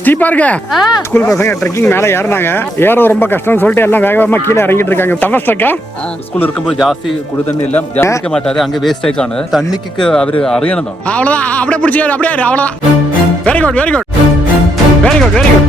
ஸ்டீப்பா இருக்க ஸ்கூல் பசங்க ட்ரெக்கிங் மேல ஏறினாங்க. ஏற ரொம்ப கஷ்டம்னு சொல்லிட்டு எல்லாம் வேகமா கீழே இறங்கிட்டு இருக்காங்க. தமஸ்டக்கா സ്കൂൾ ഇരിക്കുമ്പോൾ ജാസ്തി കുടിതണ്ണി എല്ലാം ജാസ്തിക്ക മാറ്റാതെ അങ്ങ് വേസ്റ്റ് ആയിക്കാണ് തണ്ണിക്ക് അവര് അറിയണം. அவ்வளவுதான், அப்படியே பிடிச்சி அப்படியே அவ்வளவுதான். Very good very good very good very good.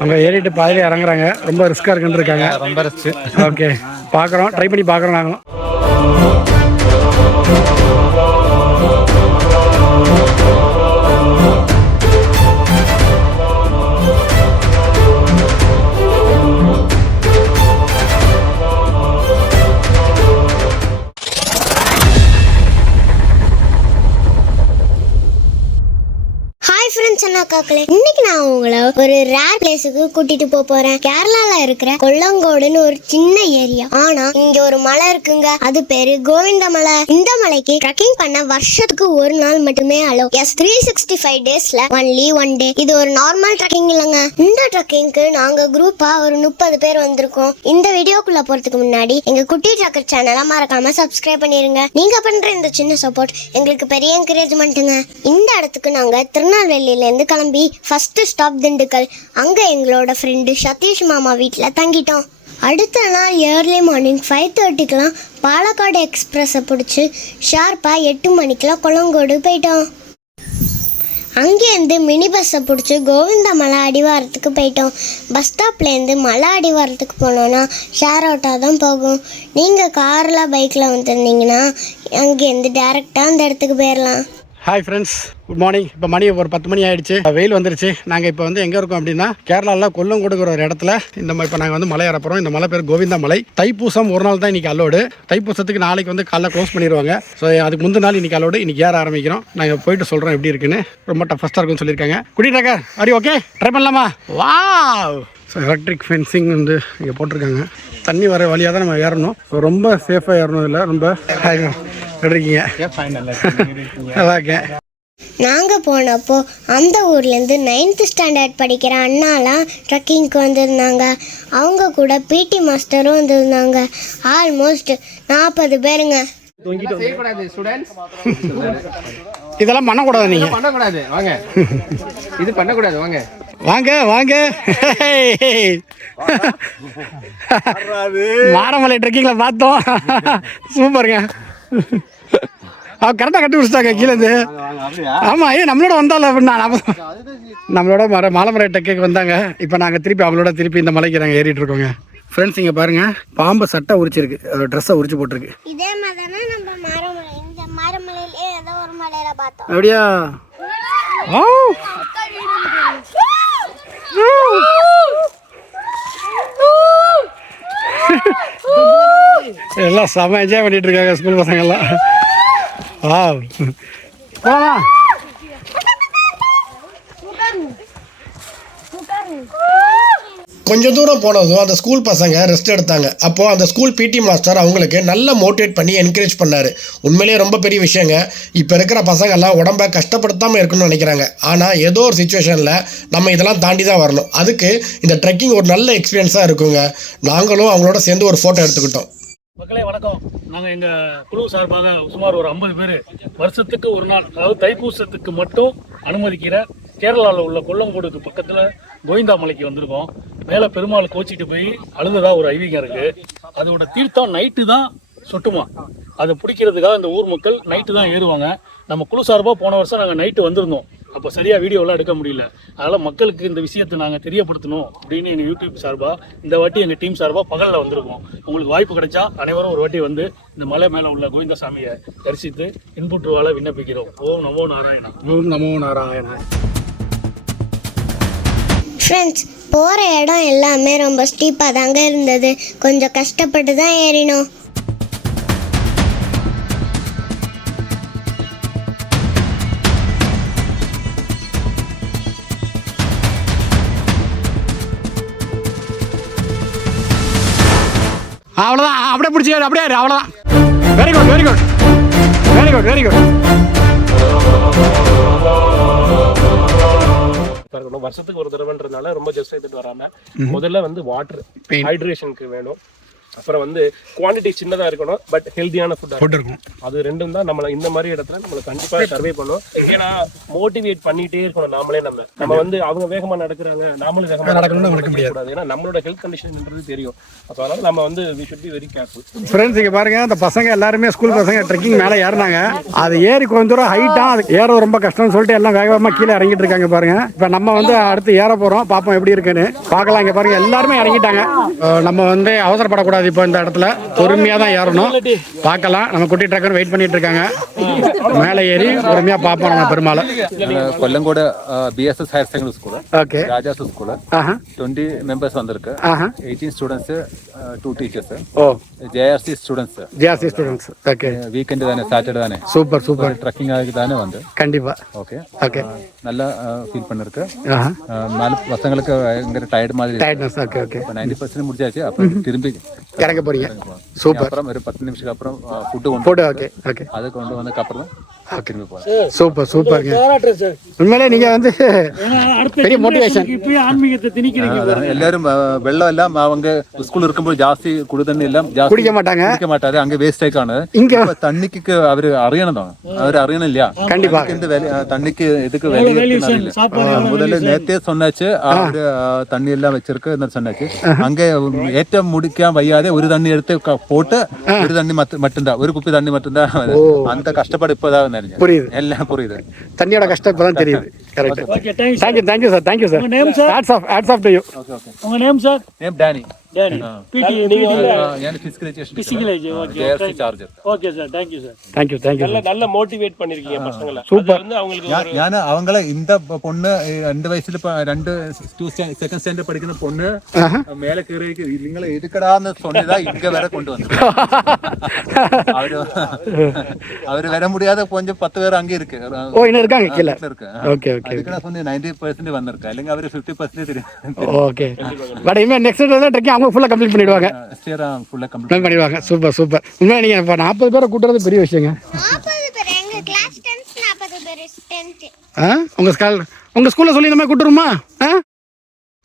அவங்க ஏறிட்டு பாதிலே இறங்குறாங்க. ரொம்ப ரிஸ்கா இருக்குன்னு இருக்காங்க. ரொம்ப ரிஸ்க். ஓகே, பார்க்குறோம், ட்ரை பண்ணி பார்க்குறோம் நாங்களும். இன்னைக்கு நான் உங்களை ஒரு ரேர் பிளேஸுக்கு கூட்டிட்டு போறேன். கேரளால இருக்கிற கொல்லங்கோடுன்னு ஒரு சின்ன ஏரியா. ஆனா இங்க ஒரு மலை இருக்குங்க, அது பேரு கோவிந்த மலை. இந்த மலைக்கு ட்ரெக்கிங் பண்ண வருஷத்துக்கு ஒரு நாள் மட்டுமே அலோ. எஸ், 365 டேஸ்ல ஒன்லி ஒன் டே. இது ஒரு நார்மல் ட்ரெக்கிங் இல்லங்க. இந்த ட்ரெக்கிங்க்கு நாங்க குரூப்பா ஒரு 30 பேர் வந்திருக்கோம். இந்த வீடியோக்குள்ள போறதுக்கு முன்னாடி எங்க குட்டி ட்ரக்கர் சேனலை மறக்காம சப்ஸ்கிரைப் பண்ணிருங்க. நீங்க பண்ற இந்த சின்ன சப்போர்ட் எங்களுக்கு பெரிய என்கரேஜ்மெண்ட்டுங்க. இந்த இடத்துக்கு நாங்க திருநெல்வேலியில இருந்து கிளம்பி ஃபர்ஸ்ட் ஸ்டாப் திண்டுக்கல். அங்க எங்களோட ஃப்ரெண்டு சதீஷ் மாமா வீட்டில் தங்கிட்டோம். அடுத்த நாள் ஏர்லி மார்னிங் 5:30க்கெலாம் பாலக்காடு எக்ஸ்பிரஸை பிடிச்சி ஷார்ப்பாக 8 மணிக்கெலாம் கொல்லங்கோடு போயிட்டோம். அங்கேருந்து மினி பஸ்ஸை பிடிச்சி கோவிந்த மலை அடிவாரத்துக்கு போயிட்டோம். பஸ் ஸ்டாப்லேருந்து மலை அடிவாரத்துக்கு போனோன்னா ஷேர் ஆட்டோ தான் போகும். நீங்கள் காரில் பைக்கில் வந்துருந்தீங்கன்னா அங்கேருந்து டேரெக்டாக அந்த இடத்துக்கு போயிடலாம். Hi friends, good morning. இப்போ மணி ஒரு 10 மணி ஆயிடுச்சு. வெயில் வந்துருச்சு. நாங்கள் இப்போ வந்து எங்கே இருக்கோம் அப்படின்னா கேரளாவில் கொல்லங்கோடுங்கிற ஒரு இடத்துல இப்போ நாங்கள் வந்து மலை ஏறப்போகிறோம். இந்த மலை பேர் கோவிந்தா மலை. தைப்பூசம் ஒரு நாள் தான் இன்றைக்கி அலோடு. தைப்பூசத்துக்கு நாளைக்கு வந்து காலைல க்ளோஸ் பண்ணிடுவாங்க. ஸோ அதுக்கு முந்தின நாள் இன்றைக்கி அலோடு. இன்றைக்கி ஏற ஆரம்பிக்கிறோம். நாங்கள் போயிட்டு சொல்கிறோம் எப்படி இருக்குன்னு. ரொம்ப டஃபஸ்ட்டாக இருக்குன்னு சொல்லியிருக்காங்க. குடிட்டாக்கா அடி ஓகே, ட்ரை பண்ணலாமா? வாவ்! ஸோ எலக்ட்ரிக் ஃபென்சிங் வந்து இங்கே போட்டிருக்காங்க. தண்ணி வர வழியாக தான் நம்ம ஏறணும். ஸோ ரொம்ப சேஃபாக ஏறணும். இல்லை ரொம்ப இருக்கீங்க. நல்லா இருக்கேன். நாங்கள் போனப்போ அந்த ஊர்லேருந்து 9th ஸ்டாண்டர்ட் படிக்கிற அண்ணாலாம் ட்ரெக்கிங்க்கு வந்திருந்தாங்க. அவங்க கூட பிடி மாஸ்டரும் வந்திருந்தாங்க. ஆல்மோஸ்ட் 40 பேருங்க. இதெல்லாம் பண்ணக்கூடாது, நீங்க பண்ணக்கூடாது. வாங்க, இது பண்ணக்கூடாது. வாங்க வாங்க வாங்க. மாரமலை ட்ரெக்கிங்ல பார்த்தோம். சூப்பருங்க. கரெக்டாக கட்டி பிடிச்சிட்டாங்க கீழேருந்து. ஆமாம், நம்மளோட வந்தால அப்படின்னா நம்மளோட மாலமலை ட்ரெக்கிங் வந்தாங்க. இப்போ நாங்கள் திருப்பி இந்த மலைக்கு நாங்கள் ஏறிட்டு இருக்கோங்க. ஃப்ரெண்ட்ஸ், இங்கே பாருங்க, பாம்பு சட்டை உரிச்சிருக்கு, ட்ரெஸ்ஸை உரிச்சு போட்டிருக்கு. இதே மாதிரி தான் நம்ம மாரமலையிலே ஏதோ ஒரு மலையில பார்த்தோம். அப்படியா? எல்லாம் செம என்ஜாய் பண்ணிட்டு இருக்காங்க ஸ்கூல் பசங்கள்லாம். போகலாம். கொஞ்சம் தூரம் போனதும் அந்த ஸ்கூல் பசங்க ரெஸ்ட் எடுத்தாங்க. அப்போது அந்த ஸ்கூல் பிடி மாஸ்டர் அவங்களுக்கு நல்லா மோட்டிவேட் பண்ணி என்கரேஜ் பண்ணார். உண்மையிலேயே ரொம்ப பெரிய விஷயங்க. இப்போ இருக்கிற பசங்கள்லாம் உடம்பை கஷ்டப்படுத்தாமல் இருக்கணும்னு நினைக்கிறாங்க. ஆனால் ஏதோ ஒரு சுச்சுவேஷனில் நம்ம இதெல்லாம் தாண்டி தான் வரணும். அதுக்கு இந்த ட்ரெக்கிங் ஒரு நல்ல எக்ஸ்பீரியன்ஸாக இருக்குங்க. நாங்களும் அவங்களோட சேர்ந்து ஒரு ஃபோட்டோ எடுத்துக்கிட்டோம். மக்களே வணக்கம். நாங்கள் எங்கள் குழு சார்பாக சுமார் ஒரு 50 பேர் வருஷத்துக்கு ஒரு நாள், அதாவது தைப்பூசத்துக்கு மட்டும் அனுமதிக்கிற கேரளாவில் உள்ள கொல்லங்கோடுக்கு பக்கத்தில் கோவிந்தா மலைக்கு வந்திருக்கோம். மேலே பெருமாள் கோச்சிட்டு போய் அழுந்ததா ஒரு ஐதீகம் இருக்குது. அதோட தீர்த்தம் நைட்டு தான் சொட்டுமா. அதை பிடிக்கிறதுக்காக இந்த ஊர் மக்கள் நைட்டு தான் ஏறுவாங்க. நம்ம குழு சார்பாக போன வருஷம் நாங்கள் நைட்டு வந்திருந்தோம். அப்போ சரியாக வீடியோலாம் எடுக்க முடியல. அதனால் மக்களுக்கு இந்த விஷயத்தை நாங்கள் தெரியப்படுத்தணும் அப்படின்னு எங்கள் யூடியூப் சார்பாக இந்த வாட்டி எங்கள் டீம் சார்பாக பகலில் வந்திருக்கோம். உங்களுக்கு வாய்ப்பு கிடைச்சா அனைவரும் ஒரு வாட்டி வந்து இந்த மலை மேலே உள்ள கோவிந்த சாமியை தரிசித்து இன்புற்றுவால விண்ணப்பிக்கிறோம். ஓம் நமோ நாராயணா. ஓம் நமோ நாராயணா. ஃப்ரெண்ட்ஸ், போகிற இடம் எல்லாமே ரொம்ப ஸ்டீப்பாக தாங்க இருந்தது. கொஞ்சம் கஷ்டப்பட்டு தான் ஏறினோம். அவ்வளோதான், அப்படியே பிடிச்சி அப்படியே அவ்வளோதான். Very good very good very good very good. வருஷத்துக்கு ஒரு தடவைன்றதுனால ரொம்ப ஜஸ்ட் எடுத்துட்டு வராம முதல்ல வந்து வாட்டர் ஹைட்ரேஷனுக்கு வேணும். அப்புறம் வந்து குவான்டிட்டி சின்னதாக இருக்கணும், பட் ஹெல்த்தியான ஃபுட் இருக்கும். அது ரெண்டும் தான் நம்மளை இந்த மாதிரி இடத்துல நம்மளை கண்டிப்பாக சர்வே பண்ணும். ஏன்னா மோட்டிவேட் பண்ணிட்டே இருக்கணும் நாமளே. நம்ம வந்து அவங்க வேகமாக நடக்கிறாங்க, நாமளும் வேகமாக நடக்க முடியாது. ஏன்னா நம்மளோட ஹெல்த் கண்டிஷன்ன்றது தெரியும். அப்போ அதனால நம்ம வந்து we should be very careful. Friends இங்கே பாருங்க, அந்த பசங்க எல்லாருமே ஸ்கூல் பசங்க ட்ரெக்கிங் மேலே ஏறினாங்க. அது ஏறி கொஞ்சம் தூரம் ஹைட்டாக அது ஏற ரொம்ப கஷ்டம்னு சொல்லிட்டு எல்லாம் வேகமாக கீழே இறங்கிட்டு இருக்காங்க பாருங்க. இப்போ நம்ம வந்து அடுத்து ஏற போகிறோம், பார்ப்போம் எப்படி இருக்குன்னு பார்க்கலாம். இங்கே பாருங்க எல்லாருமே இறங்கிட்டாங்க. நம்ம வந்து அவசரப்படக்கூடாது. இப்போ இந்த இடத்துல பொறுமையாக தான் ஏறணும். பார்க்கலாம். நம்ம குட்டி ட்ரக்கர் வெயிட் பண்ணிட்டு இருக்காங்க. மேலே ஏறி பொறுமையாக பார்ப்போம் நம்ம பெருமாளை. Kollengode BSS higher secondary school, okay, Rajas school, 20 members வந்திருக்கு. 18 ஸ்டூடெண்ட்ஸ், 2 டீச்சர்ஸ். ஓ, JRC students. JRC students. Okay, weekend தானே, சாட்டர்டே தானே. Super super. ட்ரக்கிங் ஆகி தானே வந்து. கண்டிப்பா. ஓகே ஓகே, நல்லா ஃபீல் பண்ணிருக்கு. நாலு பசங்களுக்கு பயங்கர டயர்ட் மாதிரி. டயர்ட்னஸ். Okay okay. 90% முடிஞ்சாச்சு. அப்புறம் திரும்பி இறங்க போறீங்க. சூப்பர். அப்புறம் ஒரு 10 நிமிஷத்துக்கு அப்புறம் ஃபுட்டு போடு. Okay okay. அது கொண்டு வந்ததுக்கு அப்புறம் திரும்பி போகிறேன். சூப்பர் சூப்பருங்க. உண்மையிலே நீங்க வந்து பெரிய மோட்டிவேஷன். இப்பயே ஆன்மீகத்தை திணிக்கிறீங்க. எல்லாரும் வெள்ளம் எல்லாம் அவங்க ஸ்கூல் இருக்கும்போது ஜாஸ்தி குடிதண்ணி எல்லாம் ஜாஸ்தி குடிக்க மாட்டாங்க. அங்க வேஸ்ட் ஆயிக்காണ്. இங்க தண்ணிக்கு அவரு അറിയണം. அவரு அறியணும் இல்லையா? கண்டிப்பா. தண்ணிக்கு இதுக்கு முதல்ல நேத்தே சொன்னாச்சு. அவரு தண்ணி எல்லாம் வச்சிருக்கு എന്ന് சொன்னாச்சு. அங்க ഏറ്റവും முடிക്കാൻ വയ്യാതെ ഒരു தண்ணி எடுத்து போட்டு ஒரு தண்ணி மட்டும்தான், ஒரு குப்பி தண்ணி மட்டும்தான். அந்த கஷ்டப்படு இப்பதான் புரியுது. எல்லாம் புரியுது. தண்ணியோட கஷ்டம் இப்பதான் தெரியுது. Correct. Thank you sir. Thank you sir. Hats off to you. உங்க name sir? Name Danny. PT ഞാൻ physical okay charger. Okay sir. Thank you sir. Thank you. நல்ல மோட்டிவேட் பண்ணிருக்கீங்க பசங்களை. சூப்பர். வந்து அவங்களுக்கு ഞാൻ അവങ്ങളെ இந்த பொண்ணு 2 வயசுல 2 ஸ்டாண்டர்ட் படிக்கிற பொண்ணு மேல கீறி நீங்களே எதுக்கடான்னு சொன்னதா இங்க வர கொண்டு வந்து. அவரு வர முடியாத கொஞ்சம் 10 பேர் அங்க இருக்கு. ஓ, இன்னும் இருக்காங்க கீழ. இருக்கு. Okay okay. அதுக்கடா சொன்னே 90% வந்திருக்கு. இல்லங்க அவரு 50% தெரியும். ஓகே. பட் இனிமே நெக்ஸ்ட் டே ட்ரெக்கிங் அவங்க ஃபுல்லா கம்ப்ளீட் பண்ணிடுவாங்க. ஸ்டேரா ஃபுல்லா கம்ப்ளீட் பண்ணிடுவாங்க. சூப்பர். உண்மையா நீங்க 40 பேரை கூட்டுறது பெரிய விஷயங்க. 40 பேர் எங்க கிளாஸ் 10th 40 பேர் ஸ்ட்ரென்த். உங்க ஸ்கூல்ல சொல்லி இந்த மாதிரி கூட்டுருமா?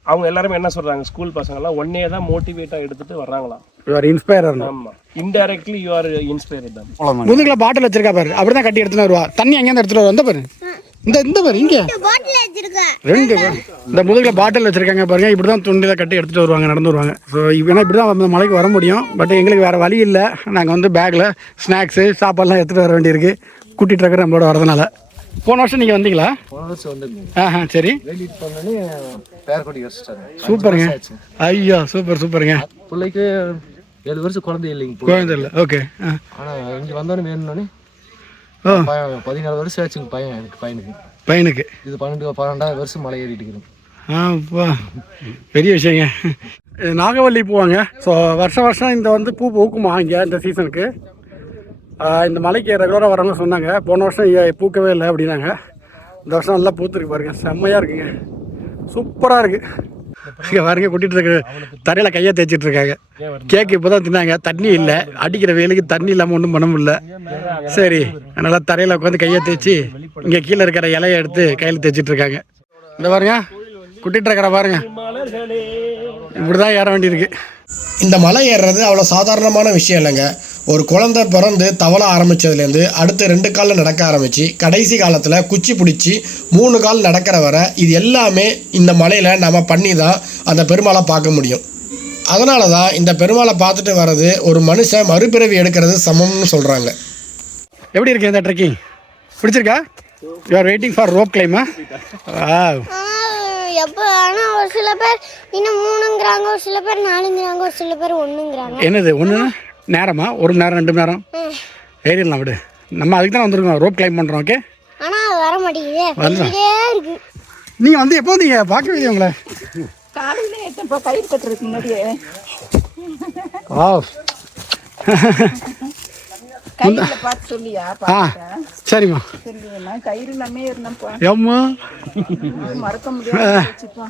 அவங்க எல்லாரும் என்ன சொல்றாங்க, ஸ்கூல் பசங்க எல்லாம் ஒன்னே தான் மோட்டிவேட்டா எடுத்துட்டு வர்றாங்களாம். You are இன்ஸ்பயரர். ஆமா, இன்டைரக்ட்லி யூ ஆர் இன்ஸ்பயர்ட் தான். முதுகுல பாட்டில் வச்சிருக்கா பாரு, அப்படிதான் கட்டி எடுத்துட்டு வருவா. தண்ணி எங்க இருந்து எடுத்துட்டு வருவா? இந்த பாரு, இந்த பாரு, இங்க பாட்டில் வச்சிருக்கா. 2 இந்த முதுகுல பாட்டில் வச்சிருக்காங்க பாருங்க. இப்படிதான் துண்டில கட்டி எடுத்துட்டு வருவாங்க, நடந்து வருவாங்க. ஸோ ஏன்னா இப்படிதான் அந்த மலைக்கு வர முடியும். பட் எங்களுக்கு வேற வழி இல்லை. நாங்கள் வந்து பேக்ல ஸ்நாக்ஸு சாப்பாடுலாம் எடுத்துட்டு வர வேண்டியிருக்கு. கூட்டி ட்ரக்கர் நம்மளோட வரதுனால. போன வருஷம் நீங்க வந்தீங்களா? போன வருஷம் வந்து சரி. வேலிட்டு போனோடனே பேரக்குடி வச்சுட்டாங்க. சூப்பருங்க. ஐயோ சூப்பருங்க. பிள்ளைக்கு 7 வருஷம் குழந்தை இல்லைங்க. குழந்தை இல்லை. ஓகே. ஆனால் இங்கே வந்தோடனே வேணும்னே 14 வருஷம் ஆச்சுங்க பையனுக்கு. இது 12 வருஷம் மலை ஏறிட்டு இருக்கிறோம். பெரிய விஷயங்க. நாகவல்லி பூவாங்க. ஸோ வருஷம் இந்த வந்து பூ பூக்குமா இங்கே இந்த சீசனுக்கு? இந்த மலைக்கு ரெகுலராக வரவங்க சொன்னாங்க. போன வருஷம் பூக்கவே இல்லை அப்படின்னாங்க. இந்த வருஷம் நல்லா பூத்துருக்கு பாருங்க. செம்மையாக இருக்குங்க. சூப்பராக இருக்குது. இங்கே பாருங்க, கூட்டிகிட்டு இருக்க தரையில் கையை தேய்ச்சிட்டு இருக்காங்க. கேக்கு இப்போ தான் தின்னாங்க. தண்ணி இல்லை, அடிக்கிற வெயிலுக்கு தண்ணி இல்லாமல் ஒன்றும் பண்ண முடியல. சரி, நல்லா தரையில் உட்காந்து கையை தேய்ச்சி இங்கே கீழே இருக்கிற இலையை எடுத்து கையில் தேய்ச்சிட்டு இருக்காங்க. இந்த பாருங்க, கூட்டிகிட்டு இருக்கிற பாருங்க, இப்படி தான் ஏற வேண்டியிருக்கு. இந்த மலை ஏறுறது அவ்வளோ சாதாரணமான விஷயம் இல்லைங்க. ஒரு குழந்தை பிறந்து தவள ஆரம்பித்ததுலேருந்து அடுத்து 2 காலில் நடக்க ஆரம்பித்து கடைசி காலத்தில் குச்சி பிடிச்சி 3 கால் நடக்கிற வரை இது எல்லாமே இந்த மலையில் நம்ம பண்ணி தான் அந்த பெருமாளை பார்க்க முடியும். அதனால தான் இந்த பெருமாளை பார்த்துட்டு வர்றது ஒரு மனுஷன் மறுபிறவி எடுக்கிறது சமம்னு சொல்கிறாங்க. எப்படி இருக்கு இந்த ட்ரெக்கிங்? பிடிச்சிருக்கா? You are waiting for rope கிளைமா? எப்போ ஆனால் ஒரு சில பேர் இன்னும் 3ங்கிறாங்க, ஒரு சில பேர் 4ங்கிறாங்க, ஒரு சில பேர் 1ங்கிறாங்க. என்னது 1 நேரமா? 1 மணி நேரம் 2 மணி நேரம் ஏறிடலாம் விடு. நம்ம அதுக்கு தான் வந்திருக்கோம், ரோப் கிளைம் பண்ணுறோம். ஓகே. ஆனால் அது வர மாட்டேங்குது. இருக்கு. நீங்கள் வந்து எப்போ வந்தீங்க? பார்க்கவே உங்களை காலையில் எத்தப்போ கயிறு கட்டுறதுக்கு முன்னாடியே கையில பார்த்து சொல்லியா? சரிம்மா. சொல்லியம்மா, கயிறு எல்லாமே இருந்தப்பா. ஏம்மா மறக்க முடியாதுப்பா.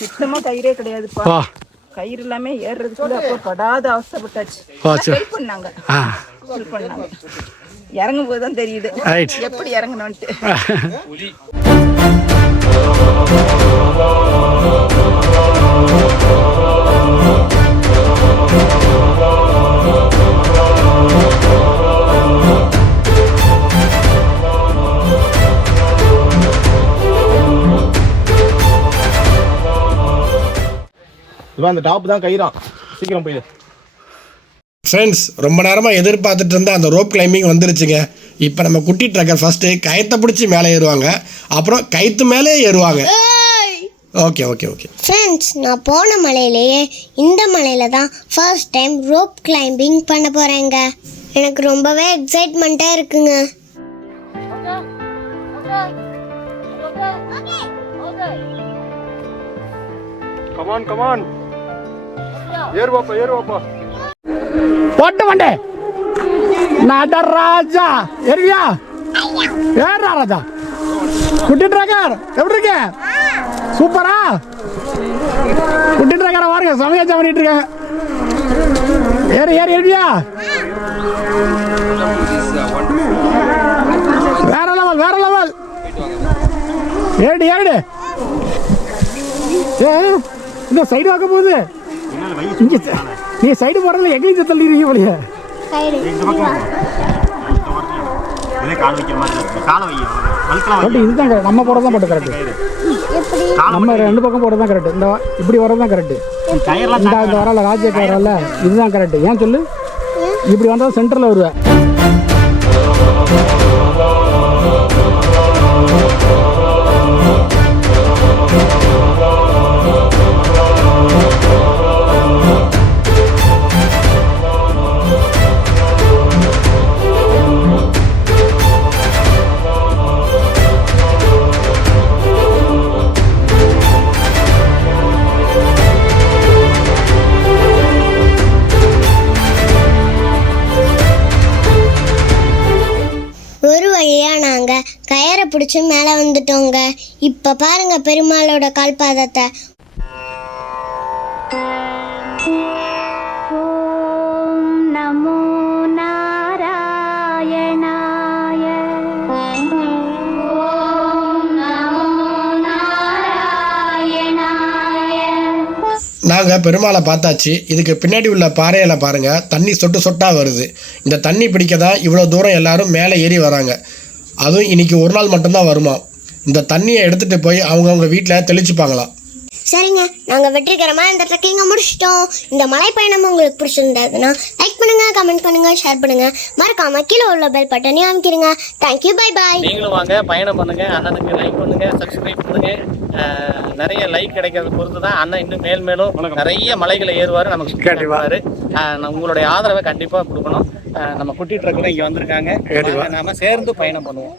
சுத்தமா கயிறே கிடையாதுப்பா. கயிறு எல்லாமே ஏறுறதுக்குள்ள அப்போ படாத அவஸ்தைப்பட்டாச்சு. ஹெல்ப் பண்ணாங்க. இறங்கும் போதுதான் தெரியுது எப்படி இறங்கணும்ட்டு. அந்த டாப் தான் கயிறான், சீக்கிரம் போயிடு. ஃப்ரெண்ட்ஸ், ரொம்ப நேரமாக எதிர்பார்த்துட்டு இருந்த அந்த ரோப் கிளைம்பிங் வந்துருச்சுங்க. இப்போ நம்ம குட்டி ட்ரக்கர் ஃபஸ்ட்டு கயத்தை பிடிச்சி மேலே ஏறுவாங்க, அப்புறம் கயிற்று மேலே ஏறுவாங்க. ஓகே ஓகே ஓகே ஃப்ரெண்ட்ஸ், நான் போன மலையிலேயே இந்த மலையில தான் ஃபர்ஸ்ட் டைம் ரோப் கிளைம்பிங் பண்ண போகிறேங்க. எனக்கு ரொம்பவே எக்ஸைட்மெண்ட்டாக இருக்குங்க. கமான் கமான், ஏறுவாப்பா ஏறுவாப்பா. போட்டு வண்டே நடராஜா ஏறியா? ஏறா ராஜா. குட்டி ட்ராக்கர் எப்படி இருக்க? சூப்பரா. குட்டி ட்ராக்கரை பாருங்க, சமையல் பண்ணிட்டு இருக்கேன். ஏறி ஏறி ஏறியா? வேற லெவல் வேற லெவல். ஏடு ஏடு. இந்த சைடு வாக்க போகுது. இங்க நீ சைடு போறதுல எங்கேயும் தள்ளிடுறீங்க போலிய. இதுதான் நம்ம போறதான் போட்டு கரெக்ட். நம்ம ரெண்டு பக்கம் போறதான் கரெக்ட். இந்த இப்படி வரதான் கரெக்ட். இந்த வரல ராஜ்ய வரல, இதுதான் கரெக்ட். ஏன் சொல்லு, இப்படி வந்தா சென்டர்ல வருவேன். ஒரு வழியா நாங்க கயரை பிடிச்சி மேலே வந்துட்டோங்க. இப்ப பாருங்க பெருமாளோட கால்பாதத்தை. ஓம் நமோ நாராயணாய. ஓம் நமோ நாராயணாய. நாங்கள் பெருமாளை பார்த்தாச்சு. இதுக்கு பின்னாடி உள்ள பாறையில் பாருங்கள், தண்ணி சொட்டு சொட்டாக வருது. இந்த தண்ணி பிடிக்க தான் இவ்வளோ தூரம் எல்லாரும் மேலே ஏறி வராங்க. அதுவும் இன்னைக்கு ஒரு நாள் மட்டும்தான் வருமா. இந்த தண்ணியை எடுத்துகிட்டு போய் அவங்கவுங்க வீட்டில் தெளிச்சுப்பாங்களாம். சரிங்க, நாங்கள் வெற்றிகரமாக இந்த ட்ரெக்கிங்கை முடிச்சிட்டோம். இந்த மலை பயணம் உங்களுக்கு பிடிச்சிருந்ததுன்னா லைக் பண்ணுங்க, கமெண்ட் பண்ணுங்க, ஷேர் பண்ணுங்க. மறக்காம கீழே உள்ள பெல் பட்டனையும் அமைக்கிறீங்க. Thank you, bye bye. நீங்களும் வாங்க, பயணம் பண்ணுங்க. அண்ணனுக்கு லைக் பண்ணுங்க, சப்ஸ்கிரைப் பண்ணுங்க. நிறைய லைக் கிடைக்கிறத பொறுத்து தான் அண்ணன் இன்னும் மேலும் நிறைய மலைகளை ஏறுவார், நமக்கு காட்டுவாரு. உங்களுடைய ஆதரவை கண்டிப்பாக கொடுக்கணும். நம்ம குட்டி ட்ரக்கரும் இங்கே வந்திருக்காங்க, நாம சேர்ந்து பயணம் பண்ணுவோம்.